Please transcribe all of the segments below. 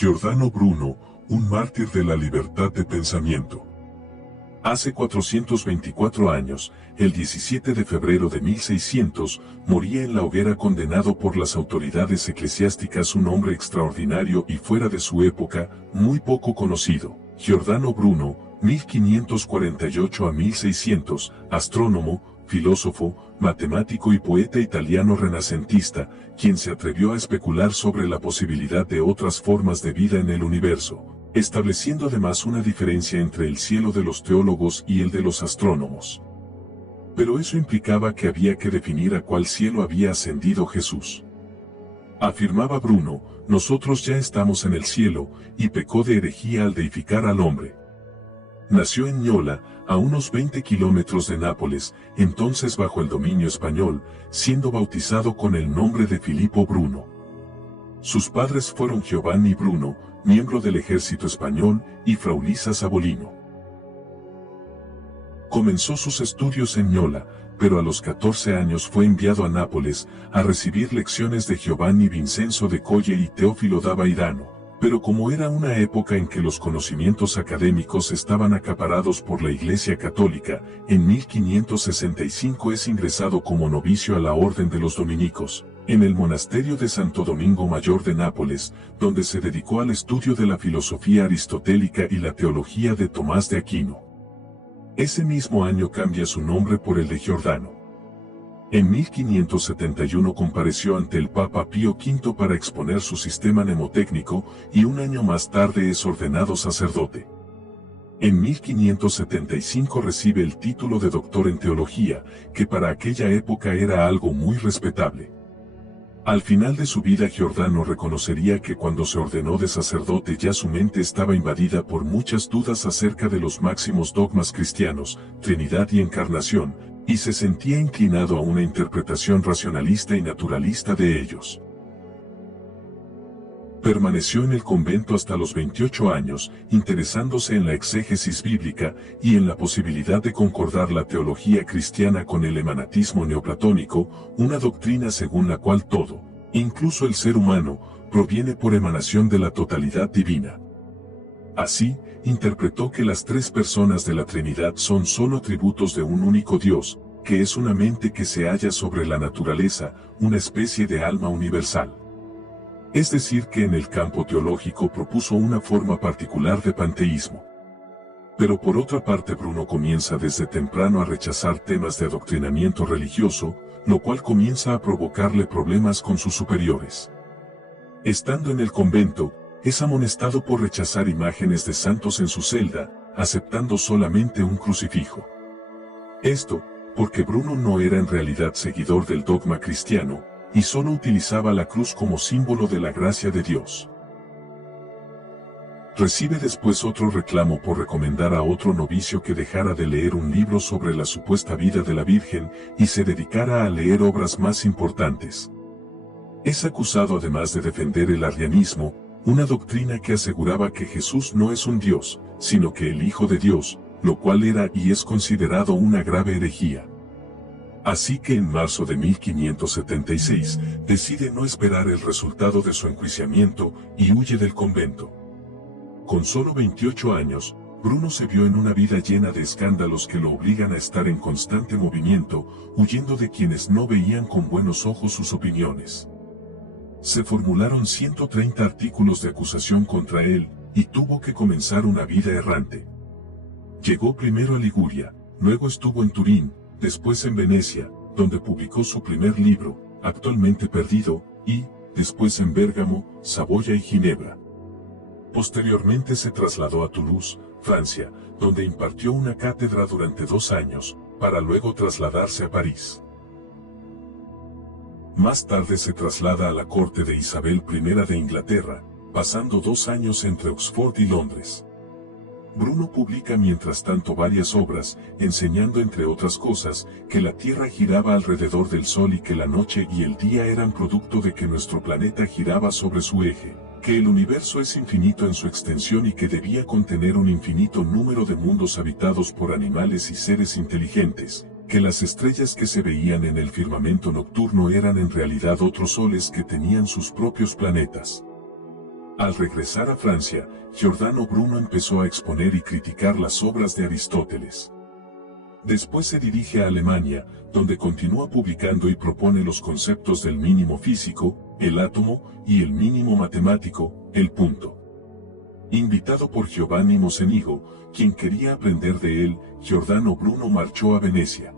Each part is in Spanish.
Giordano Bruno, un mártir de la libertad de pensamiento. Hace 424 años, el 17 de febrero de 1600, moría en la hoguera condenado por las autoridades eclesiásticas un hombre extraordinario y fuera de su época, muy poco conocido. Giordano Bruno, 1548 a 1600, astrónomo, filósofo, matemático y poeta italiano renacentista, quien se atrevió a especular sobre la posibilidad de otras formas de vida en el universo, estableciendo además una diferencia entre el cielo de los teólogos y el de los astrónomos. Pero eso implicaba que había que definir a cuál cielo había ascendido Jesús. Afirmaba Bruno, nosotros ya estamos en el cielo, y pecó de herejía al deificar al hombre. Nació en Ñola, a unos 20 kilómetros de Nápoles, entonces bajo el dominio español, siendo bautizado con el nombre de Filippo Bruno. Sus padres fueron Giovanni Bruno, miembro del ejército español, y Fraulisa Sabolino. Comenzó sus estudios en Ñola, pero a los 14 años fue enviado a Nápoles, a recibir lecciones de Giovanni Vincenzo de Colle y Teófilo da Vairano. Pero como era una época en que los conocimientos académicos estaban acaparados por la Iglesia Católica, en 1565 es ingresado como novicio a la Orden de los Dominicos, en el monasterio de Santo Domingo Mayor de Nápoles, donde se dedicó al estudio de la filosofía aristotélica y la teología de Tomás de Aquino. Ese mismo año cambia su nombre por el de Giordano. En 1571 compareció ante el Papa Pío V para exponer su sistema mnemotécnico y un año más tarde es ordenado sacerdote. En 1575 recibe el título de doctor en teología, que para aquella época era algo muy respetable. Al final de su vida Giordano reconocería que cuando se ordenó de sacerdote ya su mente estaba invadida por muchas dudas acerca de los máximos dogmas cristianos, Trinidad y Encarnación, y se sentía inclinado a una interpretación racionalista y naturalista de ellos. Permaneció en el convento hasta los 28 años, interesándose en la exégesis bíblica y en la posibilidad de concordar la teología cristiana con el emanatismo neoplatónico, una doctrina según la cual todo, incluso el ser humano, proviene por emanación de la totalidad divina. Así, interpretó que las tres personas de la Trinidad son solo atributos de un único Dios, que es una mente que se halla sobre la naturaleza, una especie de alma universal. Es decir que en el campo teológico propuso una forma particular de panteísmo. Pero por otra parte Bruno comienza desde temprano a rechazar temas de adoctrinamiento religioso, lo cual comienza a provocarle problemas con sus superiores. Estando en el convento, es amonestado por rechazar imágenes de santos en su celda, aceptando solamente un crucifijo. Esto, porque Bruno no era en realidad seguidor del dogma cristiano, y solo utilizaba la cruz como símbolo de la gracia de Dios. Recibe después otro reclamo por recomendar a otro novicio que dejara de leer un libro sobre la supuesta vida de la Virgen y se dedicara a leer obras más importantes. Es acusado además de defender el arrianismo, una doctrina que aseguraba que Jesús no es un Dios, sino que el Hijo de Dios, lo cual era y es considerado una grave herejía. Así que en marzo de 1576, decide no esperar el resultado de su enjuiciamiento y huye del convento. Con solo 28 años, Bruno se vio en una vida llena de escándalos que lo obligan a estar en constante movimiento, huyendo de quienes no veían con buenos ojos sus opiniones. Se formularon 130 artículos de acusación contra él, y tuvo que comenzar una vida errante. Llegó primero a Liguria, luego estuvo en Turín, después en Venecia, donde publicó su primer libro, actualmente perdido, y, después en Bérgamo, Saboya y Ginebra. Posteriormente se trasladó a Toulouse, Francia, donde impartió una cátedra durante 2 años, para luego trasladarse a París. Más tarde se traslada a la corte de Isabel I de Inglaterra, pasando 2 años entre Oxford y Londres. Bruno publica mientras tanto varias obras, enseñando entre otras cosas, que la Tierra giraba alrededor del Sol y que la noche y el día eran producto de que nuestro planeta giraba sobre su eje, que el universo es infinito en su extensión y que debía contener un infinito número de mundos habitados por animales y seres inteligentes, que las estrellas que se veían en el firmamento nocturno eran en realidad otros soles que tenían sus propios planetas. Al regresar a Francia, Giordano Bruno empezó a exponer y criticar las obras de Aristóteles. Después se dirige a Alemania, donde continúa publicando y propone los conceptos del mínimo físico, el átomo, y el mínimo matemático, el punto. Invitado por Giovanni Mocenigo, quien quería aprender de él, Giordano Bruno marchó a Venecia.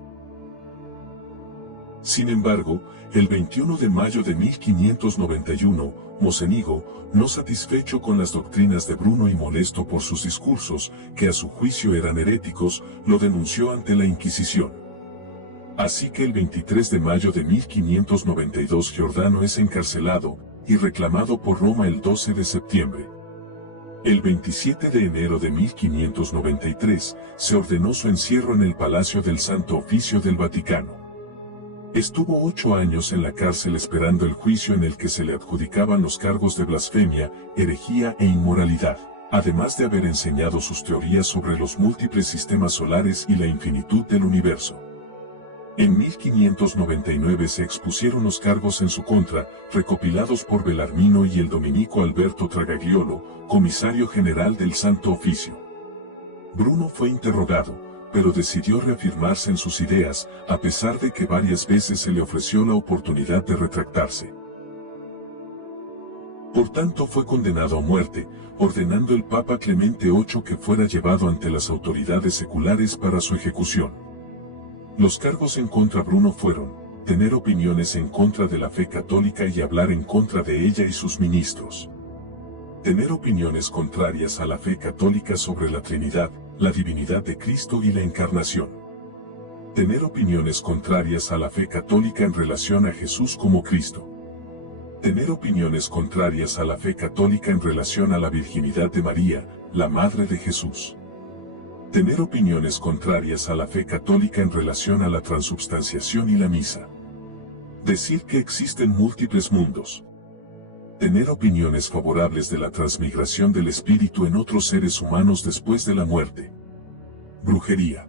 Sin embargo, el 21 de mayo de 1591, Mocenigo, no satisfecho con las doctrinas de Bruno y molesto por sus discursos, que a su juicio eran heréticos, lo denunció ante la Inquisición. Así que el 23 de mayo de 1592 Giordano es encarcelado, y reclamado por Roma el 12 de septiembre. El 27 de enero de 1593, se ordenó su encierro en el Palacio del Santo Oficio del Vaticano. Estuvo 8 años en la cárcel esperando el juicio en el que se le adjudicaban los cargos de blasfemia, herejía e inmoralidad, además de haber enseñado sus teorías sobre los múltiples sistemas solares y la infinitud del universo. En 1599 se expusieron los cargos en su contra, recopilados por Belarmino y el dominico Alberto Tragagliolo, comisario general del Santo Oficio. Bruno fue interrogado, pero decidió reafirmarse en sus ideas, a pesar de que varias veces se le ofreció la oportunidad de retractarse. Por tanto fue condenado a muerte, ordenando el Papa Clemente VIII que fuera llevado ante las autoridades seculares para su ejecución. Los cargos en contra Bruno fueron: tener opiniones en contra de la fe católica y hablar en contra de ella y sus ministros. Tener opiniones contrarias a la fe católica sobre la Trinidad, la divinidad de Cristo y la Encarnación. Tener opiniones contrarias a la fe católica en relación a Jesús como Cristo. Tener opiniones contrarias a la fe católica en relación a la virginidad de María, la Madre de Jesús. Tener opiniones contrarias a la fe católica en relación a la transubstanciación y la misa. Decir que existen múltiples mundos. Tener opiniones favorables de la transmigración del espíritu en otros seres humanos después de la muerte. Brujería.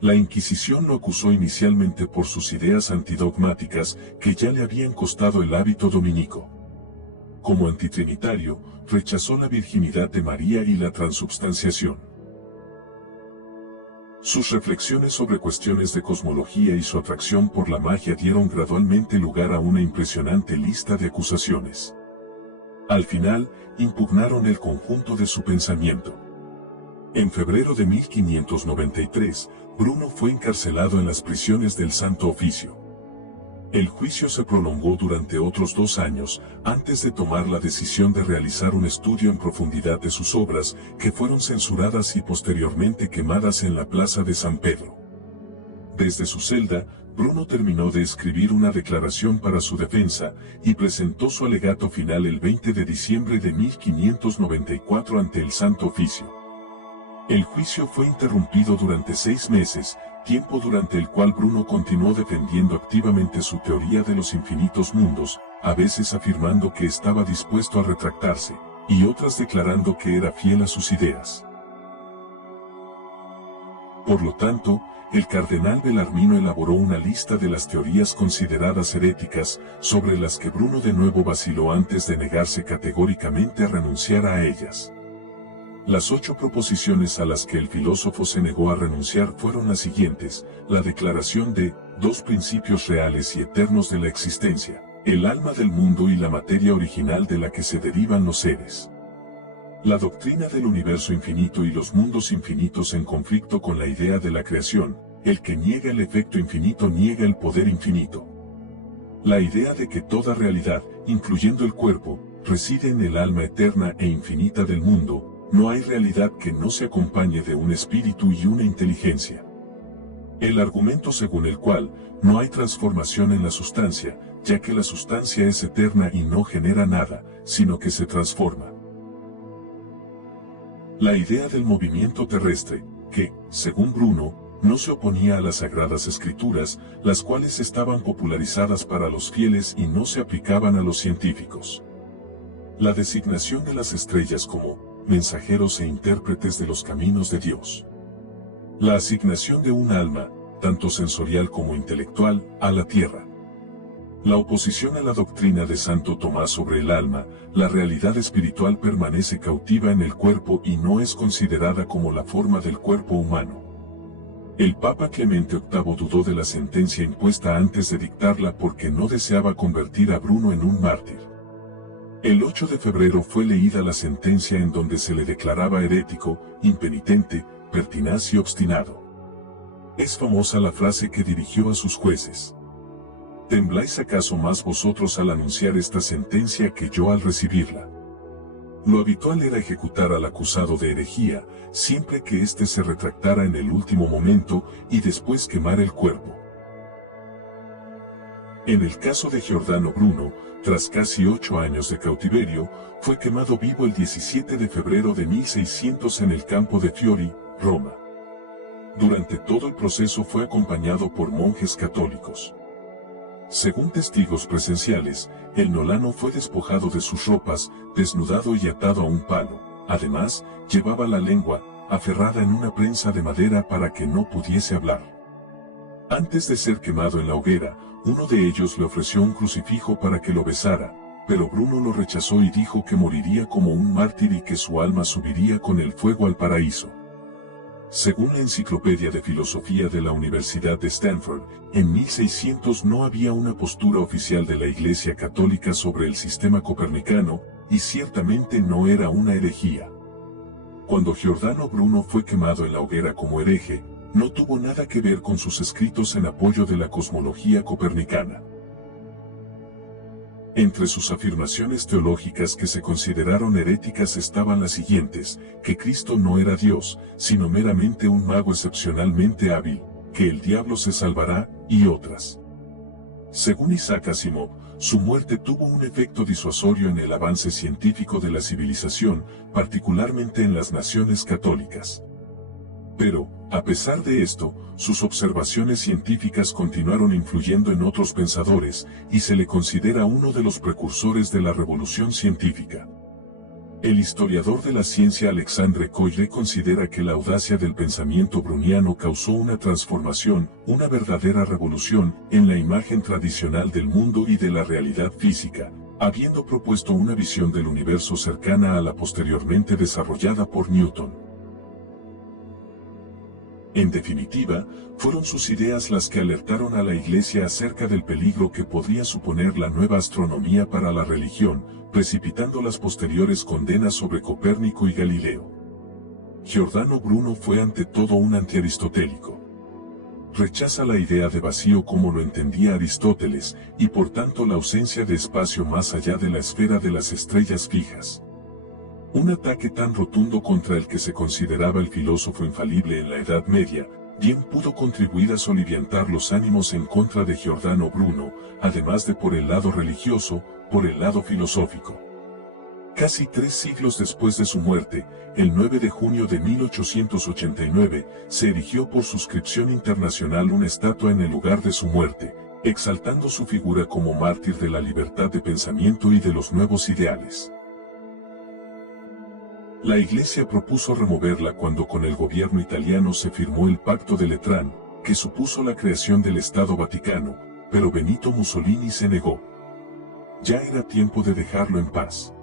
La Inquisición lo acusó inicialmente por sus ideas antidogmáticas que ya le habían costado el hábito dominico. Como antitrinitario, rechazó la virginidad de María y la transubstanciación. Sus reflexiones sobre cuestiones de cosmología y su atracción por la magia dieron gradualmente lugar a una impresionante lista de acusaciones. Al final, impugnaron el conjunto de su pensamiento. En febrero de 1593, Bruno fue encarcelado en las prisiones del Santo Oficio. El juicio se prolongó durante otros 2 años, antes de tomar la decisión de realizar un estudio en profundidad de sus obras, que fueron censuradas y posteriormente quemadas en la plaza de San Pedro. Desde su celda, Bruno terminó de escribir una declaración para su defensa, y presentó su alegato final el 20 de diciembre de 1594 ante el Santo Oficio. El juicio fue interrumpido durante 6 meses, tiempo durante el cual Bruno continuó defendiendo activamente su teoría de los infinitos mundos, a veces afirmando que estaba dispuesto a retractarse, y otras declarando que era fiel a sus ideas. Por lo tanto, el cardenal Belarmino elaboró una lista de las teorías consideradas heréticas, sobre las que Bruno de nuevo vaciló antes de negarse categóricamente a renunciar a ellas. Las 8 proposiciones a las que el filósofo se negó a renunciar fueron las siguientes: la declaración de 2 principios reales y eternos de la existencia, el alma del mundo y la materia original de la que se derivan los seres. La doctrina del universo infinito y los mundos infinitos en conflicto con la idea de la creación: el que niega el efecto infinito niega el poder infinito. La idea de que toda realidad, incluyendo el cuerpo, reside en el alma eterna e infinita del mundo. No hay realidad que no se acompañe de un espíritu y una inteligencia. El argumento según el cual no hay transformación en la sustancia, ya que la sustancia es eterna y no genera nada, sino que se transforma. La idea del movimiento terrestre, que, según Bruno, no se oponía a las Sagradas Escrituras, las cuales estaban popularizadas para los fieles y no se aplicaban a los científicos. La designación de las estrellas como mensajeros e intérpretes de los caminos de Dios. La asignación de un alma, tanto sensorial como intelectual, a la tierra. La oposición a la doctrina de Santo Tomás sobre el alma, la realidad espiritual permanece cautiva en el cuerpo y no es considerada como la forma del cuerpo humano. El Papa Clemente VIII dudó de la sentencia impuesta antes de dictarla porque no deseaba convertir a Bruno en un mártir. El 8 de febrero fue leída la sentencia en donde se le declaraba herético, impenitente, pertinaz y obstinado. Es famosa la frase que dirigió a sus jueces. ¿Tembláis acaso más vosotros al anunciar esta sentencia que yo al recibirla? Lo habitual era ejecutar al acusado de herejía, siempre que éste se retractara en el último momento y después quemar el cuerpo. En el caso de Giordano Bruno, tras casi 8 años de cautiverio, fue quemado vivo el 17 de febrero de 1600 en el campo de Fiori, Roma. Durante todo el proceso fue acompañado por monjes católicos. Según testigos presenciales, el nolano fue despojado de sus ropas, desnudado y atado a un palo. Además, llevaba la lengua aferrada en una prensa de madera para que no pudiese hablar. Antes de ser quemado en la hoguera, uno de ellos le ofreció un crucifijo para que lo besara, pero Bruno lo rechazó y dijo que moriría como un mártir y que su alma subiría con el fuego al paraíso. Según la Enciclopedia de Filosofía de la Universidad de Stanford, en 1600 no había una postura oficial de la Iglesia Católica sobre el sistema copernicano, y ciertamente no era una herejía. Cuando Giordano Bruno fue quemado en la hoguera como hereje, no tuvo nada que ver con sus escritos en apoyo de la cosmología copernicana. Entre sus afirmaciones teológicas que se consideraron heréticas estaban las siguientes: que Cristo no era Dios, sino meramente un mago excepcionalmente hábil, que el diablo se salvará, y otras. Según Isaac Asimov, su muerte tuvo un efecto disuasorio en el avance científico de la civilización, particularmente en las naciones católicas. Pero, a pesar de esto, sus observaciones científicas continuaron influyendo en otros pensadores, y se le considera uno de los precursores de la revolución científica. El historiador de la ciencia Alexandre Koyle considera que la audacia del pensamiento bruniano causó una transformación, una verdadera revolución, en la imagen tradicional del mundo y de la realidad física, habiendo propuesto una visión del universo cercana a la posteriormente desarrollada por Newton. En definitiva, fueron sus ideas las que alertaron a la Iglesia acerca del peligro que podría suponer la nueva astronomía para la religión, precipitando las posteriores condenas sobre Copérnico y Galileo. Giordano Bruno fue ante todo un antiaristotélico. Rechaza la idea de vacío como lo entendía Aristóteles, y por tanto la ausencia de espacio más allá de la esfera de las estrellas fijas. Un ataque tan rotundo contra el que se consideraba el filósofo infalible en la Edad Media, bien pudo contribuir a soliviantar los ánimos en contra de Giordano Bruno, además de por el lado religioso, por el lado filosófico. Casi 3 siglos después de su muerte, el 9 de junio de 1889, se erigió por suscripción internacional una estatua en el lugar de su muerte, exaltando su figura como mártir de la libertad de pensamiento y de los nuevos ideales. La Iglesia propuso removerla cuando con el gobierno italiano se firmó el Pacto de Letrán, que supuso la creación del Estado Vaticano, pero Benito Mussolini se negó. Ya era tiempo de dejarlo en paz.